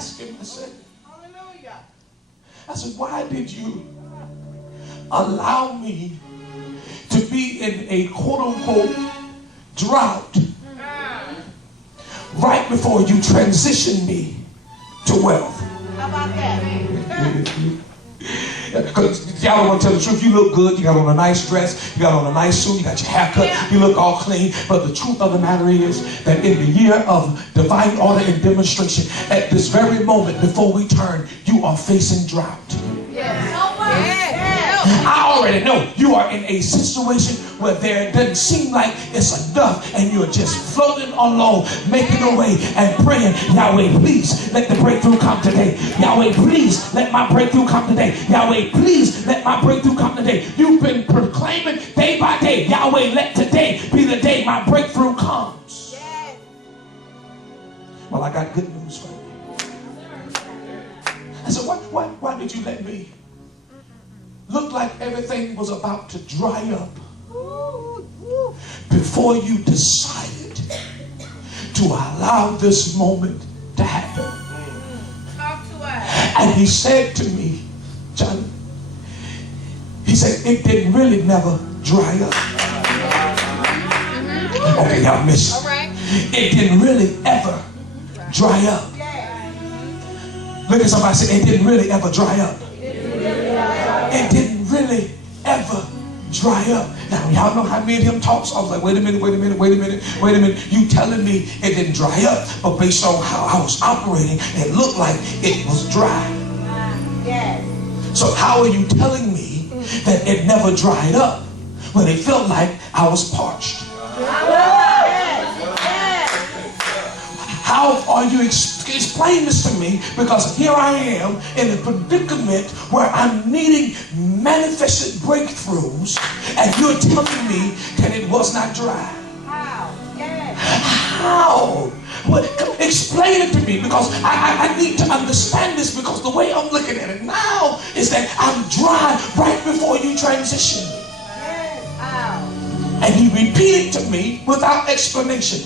asked him, I said, why did you allow me to be in a quote-unquote drought right before you transitioned me to wealth? How about that? Because y'all don't want to tell the truth. You look good. You got on a nice dress. You got on a nice suit. You got your hair cut. You look all clean. But the truth of the matter is that in the year of divine order and demonstration, at this very moment before we turn, you are facing drought. I already know you are in a situation where there doesn't seem like it's enough and you're just floating along, making a way and praying, Yahweh, please let the breakthrough come today. Yahweh, please let my breakthrough come today. Yahweh, please let my breakthrough come today. You've been proclaiming day by day, Yahweh, let today be the day my breakthrough comes. Well, I got good news for you. I said, why did you let me look like everything was about to dry up before you decided to allow this moment to happen? Talk to us. And he said to me, Johnny, he said, it didn't really never dry up. Okay, y'all missed it. It didn't really ever dry up. Look at somebody and say, it didn't really ever dry up. It didn't really ever dry up. Now, y'all know how me and him talks. I was like, wait a minute. You telling me it didn't dry up, but based on how I was operating, it looked like it was dry. So how are you telling me that it never dried up when it felt like I was parched? How are you explain this to me? Because here I am in a predicament where I'm needing manifested breakthroughs, and you're telling me that it was not dry. How? Well, explain it to me, because I need to understand this, because the way I'm looking at it now is that I'm dry right before you transition me. And he repeated to me without explanation.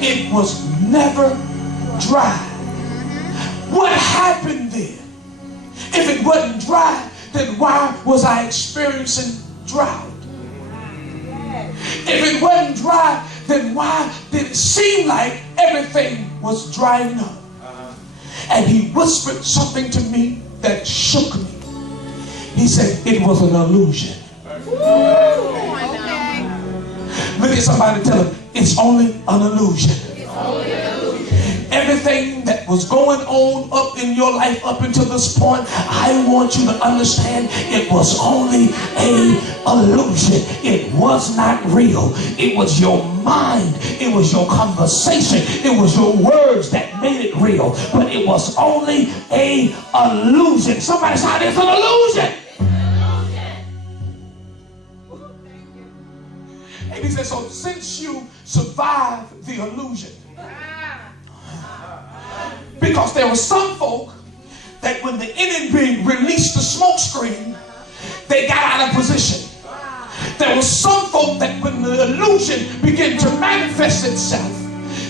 It was never dry. What happened then? If it wasn't dry, then why was I experiencing drought? If it wasn't dry, then why did it seem like everything was drying up? And he whispered something to me that shook me. He said it was an illusion. Look at somebody and tell them, it's only an illusion. Everything that was going on up in your life up until this point, I want you to understand it was only an illusion. It was not real. It was your mind. It was your conversation. It was your words that made it real. But it was only an illusion. Somebody shout, it's an illusion. And he said, so since you survived the illusion, because there were some folk that when the enemy released the smoke screen, they got out of position. There were some folk that when the illusion began to manifest itself,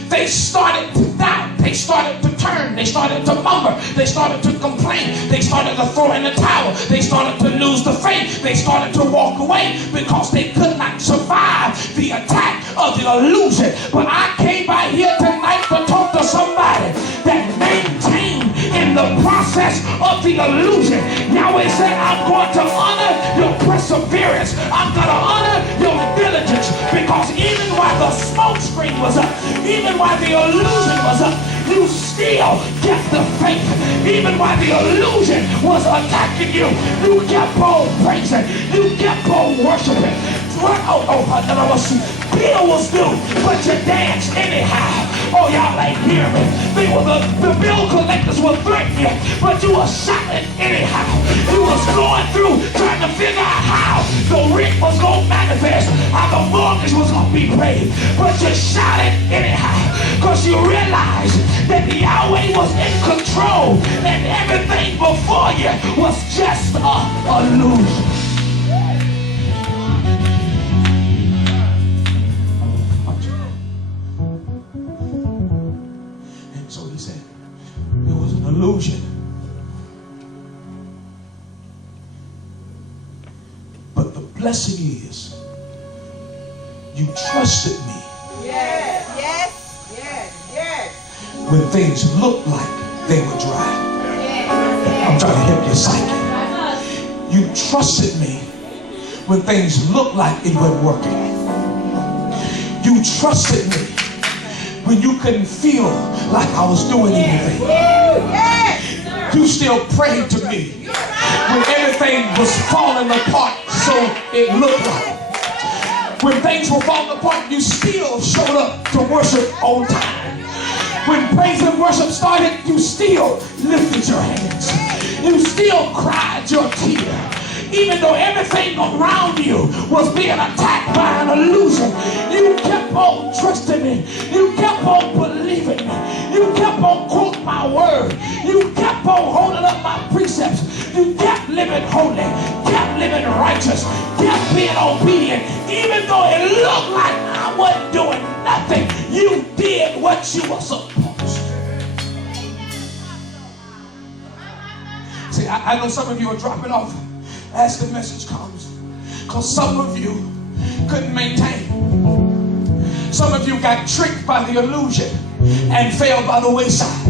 they started to doubt, they started to turn, they started to murmur, they started to complain, they started to throw in the towel, they started to lose the faith, they started to walk away because they could not survive the attack of the illusion. But I came by here tonight to talk to somebody that maintained in the process of the illusion. Yahweh said, I'm going to honor your perseverance. I'm going to honor your diligence, because even while the smoke screen was up, even while the illusion was up, you still kept the faith. Even while the illusion was attacking you, you kept on praising. You kept on worshiping. Bill was due, but you danced anyhow. Oh, y'all ain't hear me. The bill collectors were threatening you, but you were shouting anyhow. You was going through trying to figure out how the rent was going to manifest, how the mortgage was going to be paid, but you shouted anyhow, because you realized that the Yahweh was in control and everything before you was just an illusion. illusion. But the blessing is you trusted me. Yes, yes, yes, yes. When things looked like they were dry. I'm trying to help your psyche. You trusted me when things looked like it wasn't working. You trusted me when you couldn't feel like I was doing anything. You still prayed to me when everything was falling apart, so it looked like. When things were falling apart, you still showed up to worship on time. When praise and worship started, you still lifted your hands. You still cried your tear. Even though everything around you was being attacked by an illusion, you kept on trusting me. You kept on believing me. You kept on quoting my word. You kept on holding up my precepts. You kept living holy, kept living righteous, kept being obedient. Even though it looked like I wasn't doing nothing, you did what you were supposed to. See, I know some of you are dropping off as the message comes, because some of you couldn't maintain. Some of you got tricked by the illusion and fell by the wayside.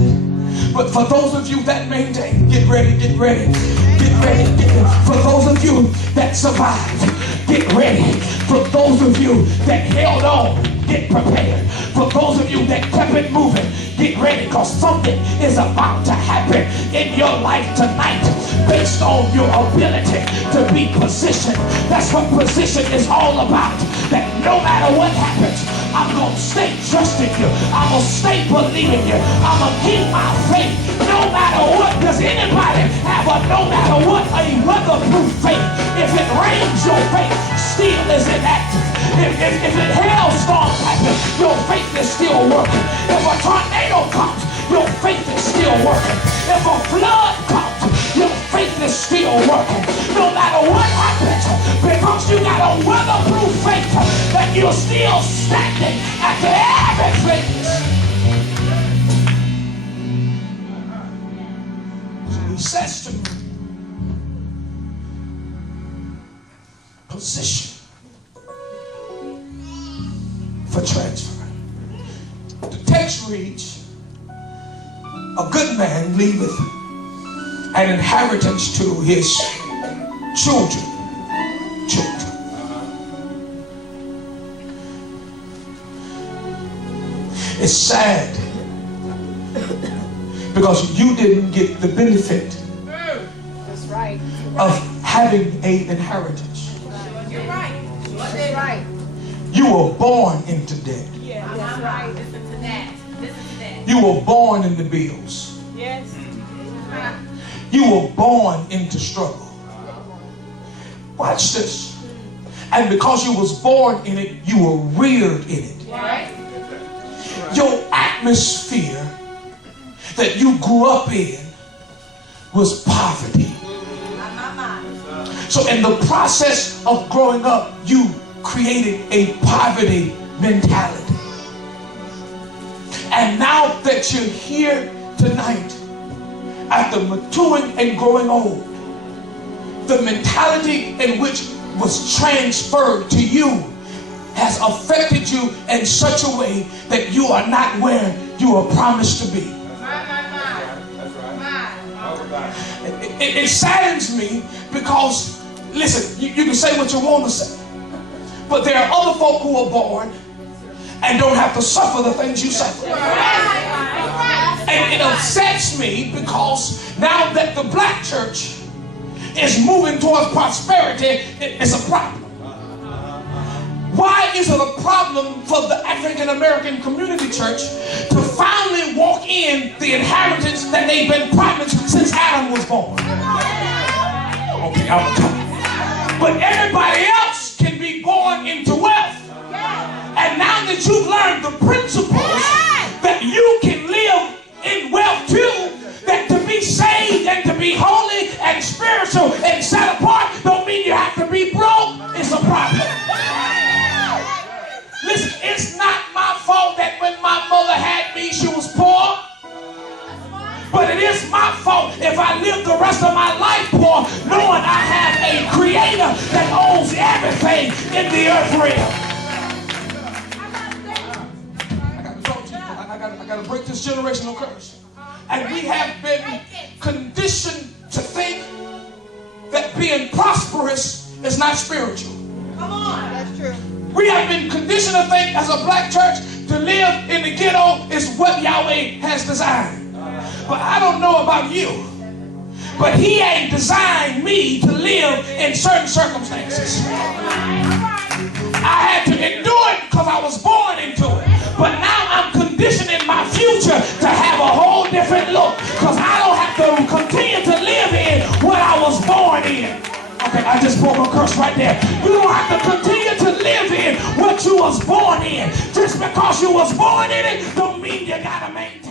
But for those of you that maintain, get ready, get ready, get ready, get ready. For those of you that survived, get ready. For those of you that held on, get prepared. For those of you that kept it moving, get ready, because something is about to happen in your life tonight based on your ability to be positioned. That's what position is all about. That no matter what happens, I'm going to stay trusting you. I'm going to stay believing you. I'm going to keep my faith no matter what. Does anybody have a no matter what, a weatherproof faith? If it rains, your faith still is inactive. If it hailstorms happen, your faith is still working. If a tornado comes, your faith is still working. If a flood comes, your faith is still working. No matter what happens, because you got a weatherproof faith, that you're still standing after everything. So he says to me, position for transfer. The text reads, a good man leaveth an inheritance to his children. It's sad because you didn't get the benefit That's right. of having an inheritance. You're right. That's right. You were born into debt. Yeah, that's right. Listen to that. Listen to that. You were born into bills. Yes. You were born into struggle. Watch this. And because you was born in it, you were reared in it. Right. Your atmosphere that you grew up in was poverty. So in the process of growing up, you created a poverty mentality. And now that you're here tonight, after maturing and growing old, the mentality in which was transferred to you has affected you in such a way that you are not where you were promised to be. It saddens me because, listen, you can say what you want to say, but there are other folk who are born and don't have to suffer the things you suffer. And it upsets me because now that the black church is moving towards prosperity, it's a problem. Why is it a problem for the African American community church to finally walk in the inheritance that they've been promised since Adam was born? Okay, I'm talking. But everybody else can be born into wealth. And now that you've learned the principles that you can live in wealth too, that to be saved and to be holy and spiritual and set apart don't mean you have to be broke. It's a problem. Listen, it's not my fault that when my mother had me, she was poor. But it is my rest of my life poor, knowing I have a creator that owns everything in the earth realm. I got to break this generational curse. And we have been conditioned to think that being prosperous is not spiritual. Come on. That's true. We have been conditioned to think as a black church to live in the ghetto is what Yahweh has designed. But I don't know about you, but he ain't designed me to live in certain circumstances. I had to endure it because I was born into it. But now I'm conditioning my future to have a whole different look, because I don't have to continue to live in what I was born in. Okay, I just broke a curse right there. You don't have to continue to live in what you was born in. Just because you was born in it don't mean you gotta maintain.